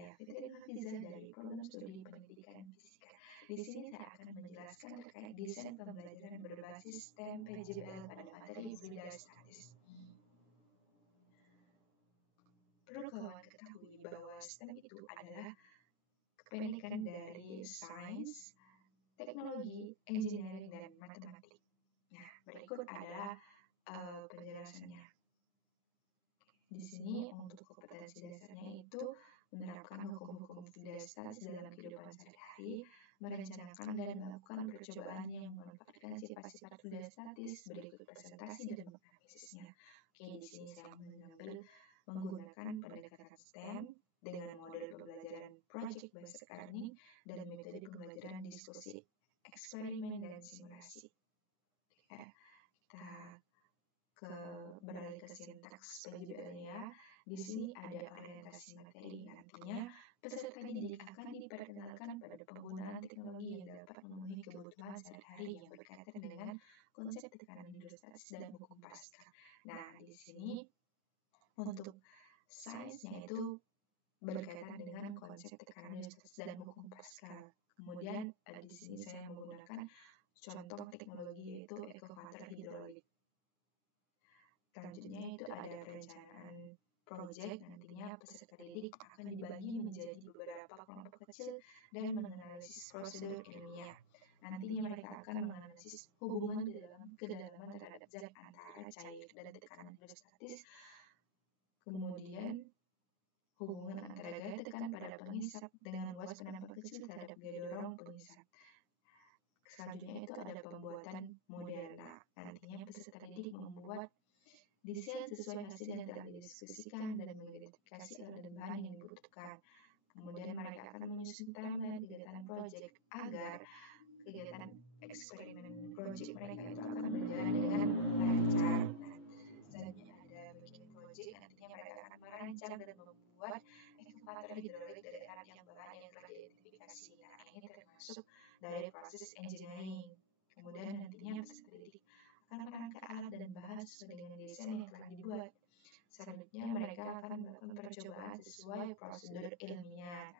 Saya Fitri Hafiza dari Program Studi Pendidikan Fisika. Di sini saya akan menjelaskan terkait desain pembelajaran berbasis STEM PJBL pada materi Budaya Statis. Perlu kawan ketahui bahwa STEM itu adalah kependekan dari sains, teknologi, engineering, dan matematik. Nah, berikut adalah penjelasannya. Di sini untuk kompetensi dasarnya itu menerapkan hukum-hukum budaya statis dalam kehidupan sehari-hari, merencanakan dan melakukan percobaan yang memanfaatkan sifat-sifat budaya statis, berikut presentasi dan menganalisisnya. Oke, di sini saya menggunakan pendekatan STEM dengan model pembelajaran project based learning dan metode pembelajaran diskusi, eksperimen, dan simulasi. Oke, kita beralih ke sintaks PJBL-nya. Di sini ada orientasi materi. Nantinya peserta didik akan diperkenalkan pada penggunaan teknologi yang dapat memenuhi kebutuhan sehari-hari yang berkaitan dengan konsep tekanan hidrostatis dan hukum Pascal. Nah, di sini untuk sainsnya itu berkaitan dengan konsep tekanan hidrostatis dan hukum Pascal. Kemudian di sini saya menggunakan contoh teknologi yaitu ekskavator hidrolik. Selanjutnya itu ada perencanaan proyek. Nantinya peserta didik akan dibagi menjadi beberapa kelompok kecil dan menganalisis prosedur ilmiah. Nantinya mereka akan menganalisis hubungan kedalaman terhadap zat antara cair dan tekanan hidrostatis. Kemudian hubungan antara gaya tekan pada penghisap dengan luas penampak kecil terhadap gaya dorong penghisap. Selanjutnya itu ada pembuatan model. Nah, nantinya peserta didik membuat desain sesuai hasil yang telah didiskusikan dan mengidentifikasi alat dan bahan yang dibutuhkan. Kemudian mereka akan menyusun timeline kegiatan proyek agar kegiatan eksperimen proyek mereka itu akan berjalan dengan lancar. Selanjutnya ada bikin proyek. Nantinya mereka akan merancang dan membuat ekskavator hidrolik dari alat yang bahan yang telah diidentifikasi. Nah, ini termasuk dari proses engineering. Kemudian nantinya peserta didik akan merangkai alat dan bahan sesuai dengan desain yang telah dibuat. Selanjutnya mereka akan melakukan percobaan sesuai prosedur ilmiah.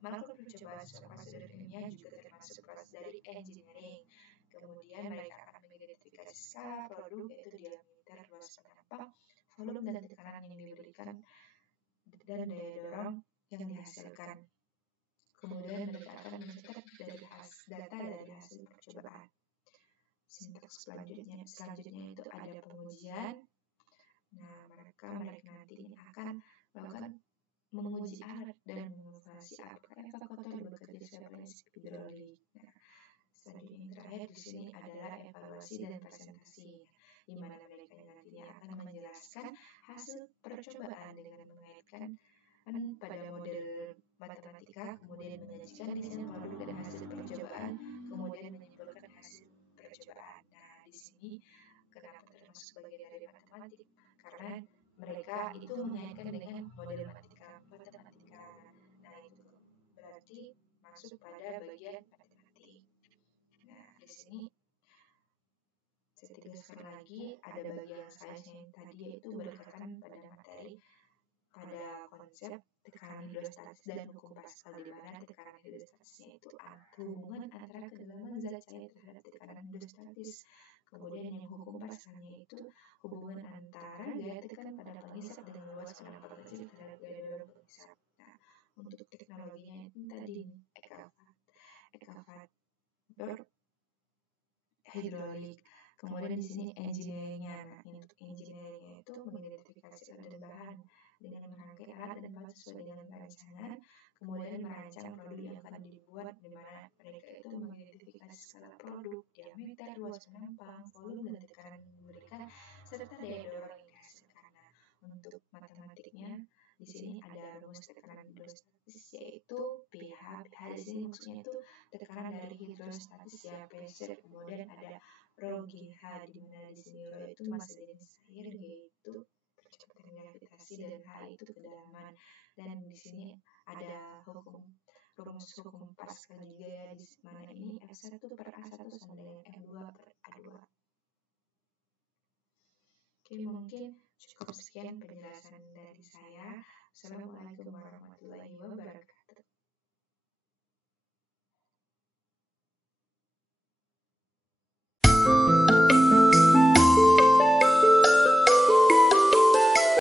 Melakukan percobaan sesuai prosedur ilmiah juga termasuk proses dari engineering. Kemudian mereka akan mengidentifikasi skala produk yaitu diameter, luas penampak, volume dan tekanan yang diberikan dan daya dorong yang dihasilkan. Kemudian mereka akan mencatat data dari hasil percobaan. Sintaks selanjutnya itu ada pengujian. Nah, mereka nanti akan melakukan menguji alat dan mengevaluasi apakah ekskavator bekerja sesuai prinsip hidrolik. Nah, selanjutnya yang terakhir di sini adalah evaluasi dan presentasi, di mana mereka nantinya akan menjelaskan hasil percobaan dengan mengaitkan pada model matematika, kemudian menyajikan desain produk dan hasil percobaan, kemudian menyimpulkan hasil percobaan. Nah, di sini kenapa termasuk bagian dari matematik? Karena mereka itu mengaitkan dengan model matematika. Nah, itu berarti masuk pada bagian matematik. Nah, di sini saya tegaskan lagi ada bagian sains yang tadi yaitu berkaitan pada materi pada konsep tekanan hidrostatis dan hukum Pascal, di mana tekanan hidrostatisnya itu hubungan antara kedalaman zat cair terhadap tekanan hidrostatis. Kemudian yang hukum Pascalnya itu hubungan antara gaya tekan pada penghisap dengan luas penampak kecil terhadap gaya dorong penghisap. Nah, untuk teknologinya itu tadi ekskavator hidrolik. Kemudian di sini engineering-nya. Nah, untuk engineering-nya itu mengidentifikasi alat dan bahan dengan merangkai alat dan bahan sesuai dengan perencanaan, kemudian merancang produk yang akan dibuat, di mana mereka itu mengidentifikasi skala produk, diameter, luas penampak, volume dan tekanan yang diberikan, serta daya dorong yang dihasilkan. Nah, untuk matematiknya di sini ada rumus tekanan hidrostatis yaitu pH. pH di sini maksudnya itu tekanan dari hidrostatis ya pressure. Kemudian ada rho GH, di mana di sini rho itu massa jenis air, yaitu percepatan gravitasi, dan H itu kedalaman. Dan di sini ada rumus hukum Pascal juga ya, di mana ini F1 per A1 sama dengan F2 per A2. Oke, mungkin cukup sekian penjelasan dari saya. Assalamualaikum warahmatullahi wabarakatuh.